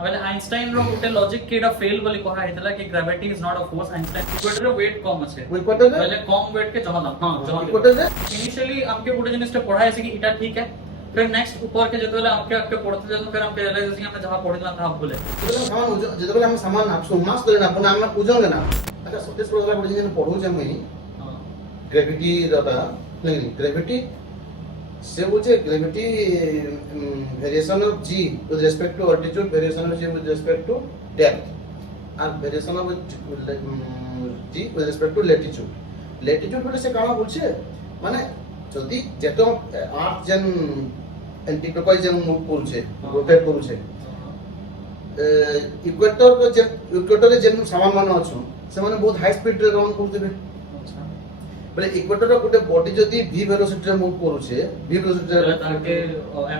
ಆಮೇಲೆ ಐನ್ಸ್ಟೈನ್ ର ଗୋଟେ ଲଜିକ କେଟା ଫେଲ ବୋଲି କହା ହେଇଥିଲା କି ଗ୍ରାଭିଟି ଇଜ ନଟ ଅ ଫୋର୍ସ ଆଇନଷ୍ଟାइन ଇକ୍वेटर ର weight कम আছে इक्वेटर रे पहले कम weight के जमा दाम हां जमा इक्वेटर रे इनिशियली हमके गुटे जिनिस टे पढ़ाए से कि इटा ठीक है फिर नेक्स्ट ऊपर के जतले हमके आपके पढ़ते जब फिर हमके रियलाइज कि हमने जहां पढ़िला था भूले जेतबेले हम सामान नापसु मास करे ना अपन हम ओजन लेना अच्छा सतीश प्रकार गुटे जिन पढु जे मई हां ग्रेविटी रटा नहीं ग्रेविटी से बोलছে gravity variation of g with respect to altitude variation of g with respect to depth and variation of g with respect to latitude latitude বলে সে কানা বলছে মানে যদি যেত আর্থ যেন এন্টিক্লকওয়াইজ যেন মুভ করছে রোটেট করছে ইকুয়েটর যেন সমান মান আছে সেমানে বহুত হাই স্পিড রে রাউন্ড করতেবে বলে ইকুয়েটর গোটে বডি যদি v ভেলোসিটি রে মুভ করুছে v ভেলোসিটি রে তাকে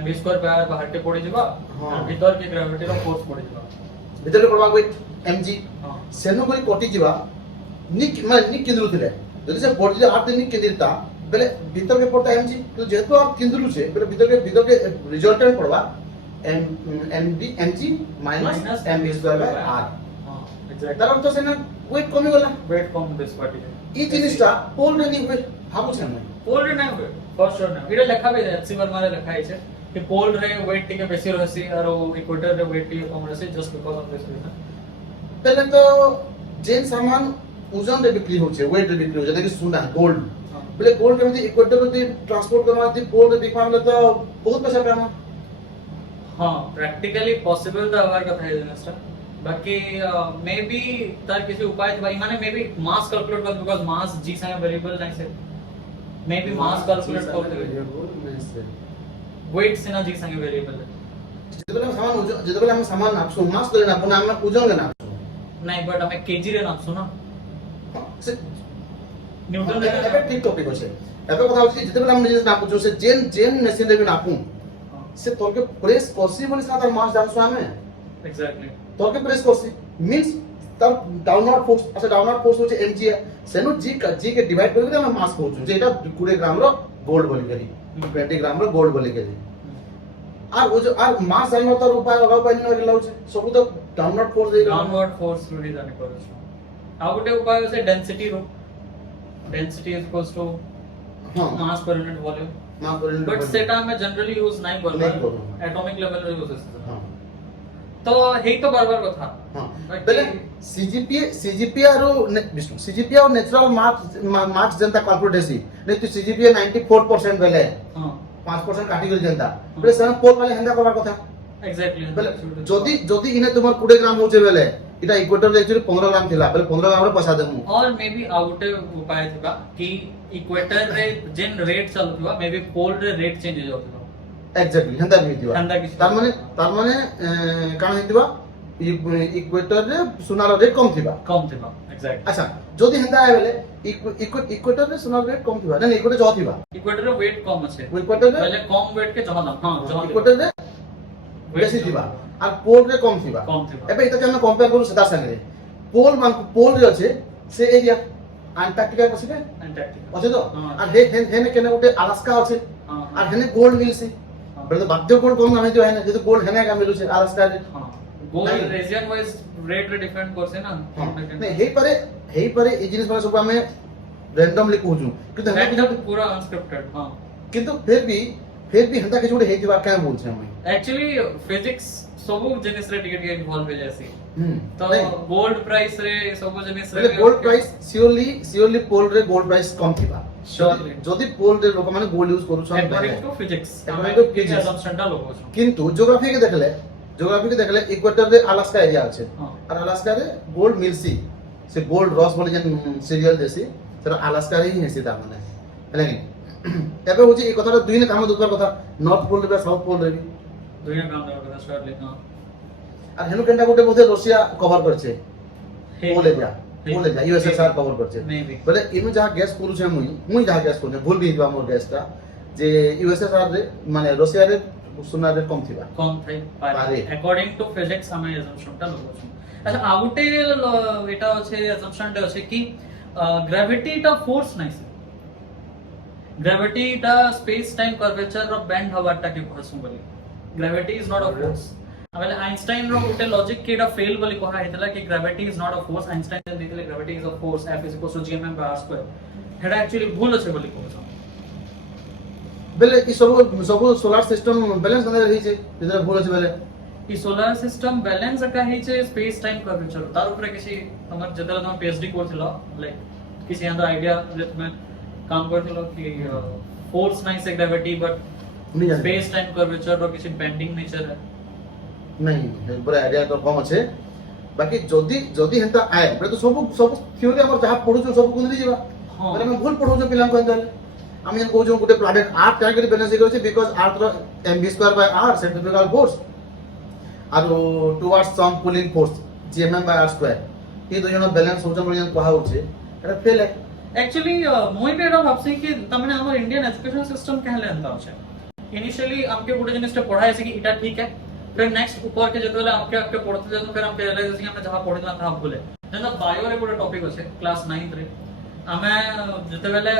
mv স্কয়ার বাই বাহারতে পড়ি ଯିବା আর ভিতর के গ্র্যাভিটি র ফোর্স পড়ি ଯିବା ভিতরে পড়বা উইথ mg সেনু করি কটি ଯିବା নিক মানে নিক কেন্দ্র থিলে যদি সে বডি আর্থ নিক কেন্দ্রিতা বলে ভিতর के পড়তা mg তো যেহেতু আর্থ কেন্দ্রুছে বলে ভিতর के রিজল্টেন্ট পড়বা mg minus mv square by r हां एग्जैक्ट তার অর্থ সেনা ওয়েট কমে গলা weight कम दिस पार्टिकल এই জিনিসটা পোল রে নিবে ভাবুছেন না पोल रे नहीं हुए फॉर श्योर ना इडा लेखा भी एचसी वर्मा रे लेखा है कि पोल रे वेट टिके बेसी रहसी और इक्वेटर रे वेट टिके कम रहसी just because of this reason তাহলে তো যেন সামান ওজন রে বিক্রি হচ্ছে ওয়েট রে বিক্রি হচ্ছে যেটা সোনা গোল্ড বলে গোল্ড কেমতি ইকুয়েটর রে ট্রান্সপোর্ট করবা দি পোল রে বিকবা হলে তো বহুত পয়সা পামা हां प्रैक्टिकली पॉसिबल द हमार कथा है जनस्टा बाकी मे बी तार किसी उपाय भाई माने मे बी मास कैलकुलेट कर बिकॉज़ मास जी संगे वेरिएबल नहीं से मे बी मास कैलकुलेट करते वेट से ना जी संगे वेरिएबल है যেতবেলে আমি সামান নাপসু মাস করে না আপন আমরা ওজন রে নাপসু नहीं बट हमें केजी रे नाम सुना সে न्यूटन এটা रे ঠিক টপিক আছে এত কথা হচ্ছে যেতবেলে আমি নিজে নাপু সে জেন জেন মেশিন রে নাপু সে তোরকে প্রেস করছি বলি সাদা মাস জানছু আমি एग्जैक्टली তোরকে প্রেস করছি মিন্স তার ডাউনওয়ার্ড ফোর্স আচ্ছা ডাউনওয়ার্ড ফোর্স হচ্ছে mg সেনু g কে ডিভাইড করে আমরা মাস পাউছু যে এটা 20 গ্রাম র গোল্ড বলি করি 20 গ্রাম র গোল্ড বলি করি আর ও যে আর মাস জানো তার উপায় অগাও পাইনি না লাউছে সবু তো ডাউনওয়ার্ড ফোর্স দেই डाउनवर्ड फोर्स यूज जाने करू છું આ ଗୋଟେ ઉપાય છે density rho density is equals to हां mass per unit volume mass per unit but सेटा में जनरली यूज नहीं नहीं करबा करू। एटॉमिक लेवल रे यूज होसे हां तो हेई तो बार-बार कथा हां बाकी- पहले सीजीपीए आरो विष्णु सीजीपीए और नेचुरल मार्क्स जनता कैलकुलेट हेसी नहीं तो सीजीपीए 94% बेले हां 5% काटी गई जनता बले सन पोल वाले हेंदा करबार কথা एग्जैक्टली বলে যদি যদি ইনে তোমার 20 গ্রাম হচ্ছে বেলে এটা ইকুয়েটর एक्चुअली 15 গ্রাম থিলা বলে 15 গ্রাম রে পয়সা দেমু और मे बी आउटे उपाय थिबा कि इक्वेटर रे जेन रेट चलथिबा मे बी पोल रे रेट चेंज हो जाउथिबा एग्जैक्टली हेंदा भी दिवा हेंदा किसी तार माने काण हेतिबा इक्वेटर रे सोनार रेट कम थिबा कम थिबा एग्जैक्ट अच्छा যদি হেंदा आए बेले इक्वेटर रे सोनार रेट कम थिबा नहीं इक्वेटर जो थिबा इक्वेटर रे वेट कम আছে इक्वेटर रे पहले कम वेट के जमा दाम हां जमा इक्वेटर रे বেশি थिबा আর পোল রে কম थिबा कम थिबा এবে এটা আমরা কম্পেয়ার করু সেটা সঙ্গে পোল মান পোল রে আছে সে এরিয়া আন্টার্কটিকা আছে না एंटार्क्टिका আছে তো হ্যাঁ। আর হেনে কেন ওটে আলাস্কা আছে हां আর হেনে গোল্ড মিলছে বলে তো বাধ্য গোল্ড কম নামে তো হেনে যেহেতু গোল্ড হেনে কা মিলুছে আলাস্কা রে हां गोल्ड रीजन वाइज रेट रे डिफरेंट করছে না नहीं हेई पारे এই জিনিস মানে সব আমি র্যান্ডমলি কହୁଛୁ কিন্তু एकदम पूरा अनस्क्रिप्टेड हां কিন্তু फिर भी হেনতা কিছু হেইতিবা কেন বলছি আমি एक्चुअली फिजिक्स सब जिनिस रे टिके टिके इन्वॉल्व हो जासी तो नहीं। गोल्ड प्राइस रे सब जिनिस रे বলে গোল্ড প্রাইস সিওরলি পোল রে গোল্ড প্রাইস কম থিবা Surely. যদি পোল রে লোক মানে গোল্ড ইউজ করুছন according to physics According to physics. assumption টা লোক আছে কিন্তু জিওগ্রাফিকে দেখলে ইকুয়েটর রে আলাস্কা এরিয়া আছে हां আর আলাস্কা রে গোল্ড মিলছি সে গোল্ড রস বলে যেন সিরিয়াল দেছি সেটা আলাস্কা রে হি হেসি তার মানে হেলা কি এবে হচ্ছে এই কথাটা দুই না কাম দুবার কথা নর্থ পোল রে সাউথ পোল রে दुनिया काम देवा কথা শর্টলি हां আর হেনু কেনটা গোটে বোধে রাশিয়া কভার করছে পোল এরিয়া ইউএসএসআর কভার করছে মেবি বলে ইনু যাহা গ্যাস করুছে মুই যাহা গ্যাস করছে ভুল বিহিবা মোর গ্যাসটা যে ইউএসএসআর রে মানে রাশিয়া রে সোনার রে কম থিবা कौन थाई পারে। পারে अकॉर्डिंग टू फिजिक्स আমি assumption টা লোক আছে আচ্ছা আউটে এটা হচ্ছে assumption টা হচ্ছে কি গ্র্যাভিটি টা ফোর্স নাই গ্র্যাভিটি টা স্পেস টাইম কার্ভেচার র ব্যান্ড হওয়ারটাকে কহসু বলি gravity is not a force आबे आइंस्टाइन रो उटे लॉजिक केडा फेल बोली कहा हेतला कि gravity is not a force Einstein देखले gravity is a force F is equal to gm by r square हेडा एक्चुअली भूल अछि बोली कहू बेले ई सब सोलार सिस्टम बैलेंस करे रही छे जेतरा भूल अछि बेले ई सोलार सिस्टम बैलेंस का है जे स्पेस टाइम कर्वेचर तार ऊपर किसी हमर जतला हम पीएचडी करथिलो लाइक किसी अंदर आइडिया जे तुम काम करथिलो कि फोर्स नहीं से ग्रेविटी बट नहीं जाने। स्पेस टाइम कर्वेचर रो किसी बेंडिंग नेचर है नहीं पूरा आइडिया तो कम अछि बाकी जदी हेंता आए बले तो सब थ्योरी हमर जहां पढु छ सब कुंदरी जेबा हां माने हम भूल पढु छ पिलान को अंदर हम जन कहू गुटे प्लैनेट आर्थ टारगेट बैलेंस करै छै बिकॉज़ आर्थ रो mv² by r centrifugal force आरो towards some pulling force gmm by r square ये दो जन बैलेंस हो जन कहा हो छै एटा फेल है एक्चुअली मोय भी एडा भाबसी कि तमने हमर इंडियन एजुकेशन सिस्टम कहले अंता छै इनिशियली हमके गुटे जिनिस पढ़ाए से कि इटा ठीक है फिर नेक्स्ट ऊपर के जतले आपके पढ़ते जतो फिर हम रियलाइज कि हम जहां पढ़िला था भूले जन बायो रे गुटे टॉपिक अछि क्लास 9th रे हमें जतले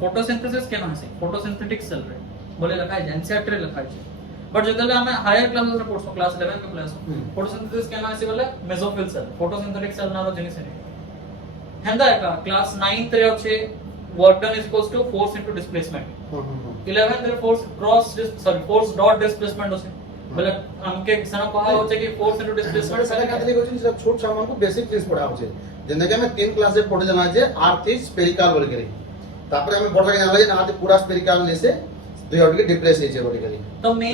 फोटोसिंथेसिस केना हसी फोटोसिंथेटिक सेल रे बोले लिखा है एनसीईआरटी रे लिखा है बट जतले हमें हायर क्लास रे पढ़सो क्लास 11 के क्लास फोटोसिंथेसिस केना हसी बोले मेसोफिल सेल फोटोसिंथेटिक सेल नारो जिनिस है हेंदा एका क्लास 9th रे अछि work done is equals to force into displacement 11th रे फोर्स डॉट डिस्प्लेसमेंट होसे बोले हमके सना कहा होचे कि फोर्स इनटू डिस्प्लेसमेंट सारा कातली कोचिंग सब छोट सामान को बेसिक चीज पढ़ा होचे जेंदा के हमें 3 क्लास से पढ़े जाना जे अर्थ इज स्फेरिकल बोल करी तापर हमें पढ़ के जाना जे ना पूरा स्फेरिकल ने से दुई और के डिप्रेस हे बोल करी तो मे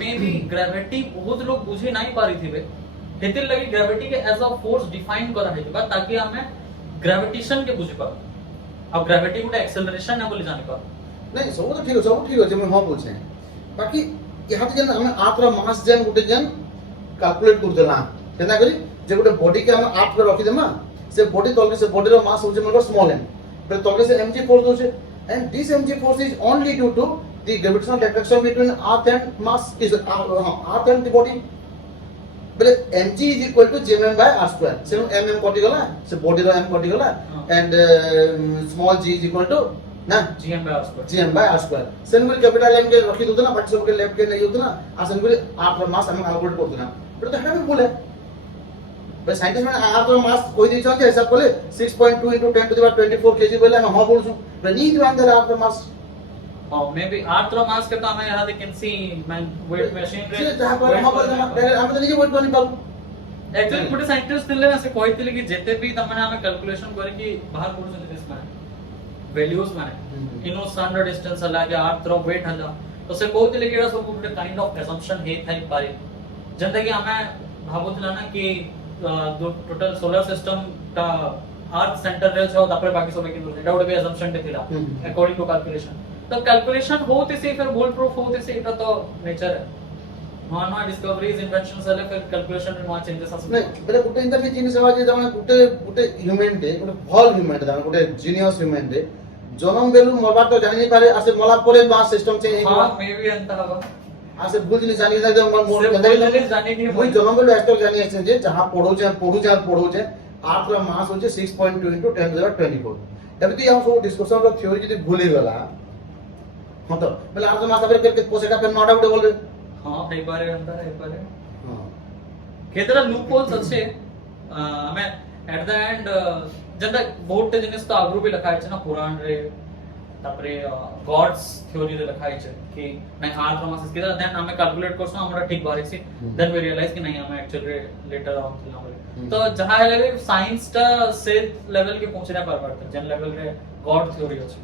बी ग्रेविटी बहुत लोग बुझे नहीं पारी थिबे हेतिर लगी ग्रेविटी के एज अ फोर्स डिफाइन करा हेबा ताकि हमें ग्रेविटेशन के बुझे पा अब ग्रेविटी गुटे एक्सेलरेशन है बोली जाने पा नहीं सब ठीक है मैं हां बोलछे बाकी यहाँ जन हमें आत्रा मास जन गुटे जन कैलकुलेट कर देना केना करी जे गुटे बॉडी के हम आठ पे रखि देमा से बॉडी तलके से बॉडी रो मास हो जे मतलब स्मॉल है फिर तलके से mg फोर्स हो जे and this mg force is only due to the gravitational attraction between earth and mass is earth and the body बले mg is equal to gm by r square से mm कटि गला से body रो m कटि गला and small g is equal to ना gm by r square gm by r square सेनगुरी capital m के रखि दो ना बट सब के लेफ्ट के नहीं होता ना आ सेनगुरी r पर मास हम कैलकुलेट करते ना फिर तो हमें बोले भाई साइंटिस्ट में r पर मास कोई दी चाहते हिसाब बोले 6.2 into 10 to the power 24 kg बोले मैं हां बोल छु नहीं दी अंदर r पर मास और मे बी r थ्रो मास के तो हमें यहां they can see man weight machine रे जहां पर हम बोल हम तो नहीं वेट नहीं पाल एक्चुअली गुटे साइंटिस्ट दिले ना से कहतिले कि जेते भी तमने हमें कैलकुलेशन करी कि बाहर पड़ो से दिस माने वैल्यूज माने इनो सन डिस्टेंस हला के r थ्रो वेट हला तो से कहतिले कि एरा सब गुटे काइंड ऑफ असम्पशन हे थाई पारे जंदा कि हमें भाबुतला ना कि टोटल सोलर सिस्टम का अर्थ सेंटर रे छ तापर बाकी सब के एटा गुटे भी असम्पशन दे थिला अकॉर्डिंग टू कैलकुलेशन तो कैलकुलेशन होते से फिर बोल प्रूफ होते से एटा तो नेचर है नॉन डिस्कवरीज इन्वेंशंस हले फिर कैलकुलेशन में चेंजेस आसे नहीं बले गुटे इंटर के जिनिस हवा जे तमे गुटे गुटे ह्यूमन डे गुटे भल ह्यूमन डे गुटे जीनियस ह्यूमन डे जनम बेलु मरबार तो जानि नहीं पारे आसे मला परे मास सिस्टम चेंज हां मे बी अंत हवा आसे भूल जिनिस जानि एकदम मोर पहले जाने की वही जनम बेलु एक्टर जानि आसे जे जहां पढो जे आठ रा मास हो जे 6.2 into 10 to the power 24 एबे तो हम सब डिस्कशन रो थ्योरी जदी भूली गला हां तो बेले आठ रा मास अबे करके पोसेटा पे नोटा उठे बोल हां है पारे अंत है पारे हां केतरा लूप होल्स अच्छे हमें एट द एंड जंदा बहुत जिनिस तो आगरू भी लिखाय छै ना पुराण रे तापरे गॉड्स थ्योरी रे लिखाय छै कि नहीं आर थॉमस के देन हमें कैलकुलेट करसो हमरा ठीक बारे से देन वी रियलाइज कि नहीं हमें एक्चुअली लेटर ऑन थिला बोले तो जहां है साइंस ता से लेवल के पहुंचना पर जन लेवल रे गॉड थ्योरी अछि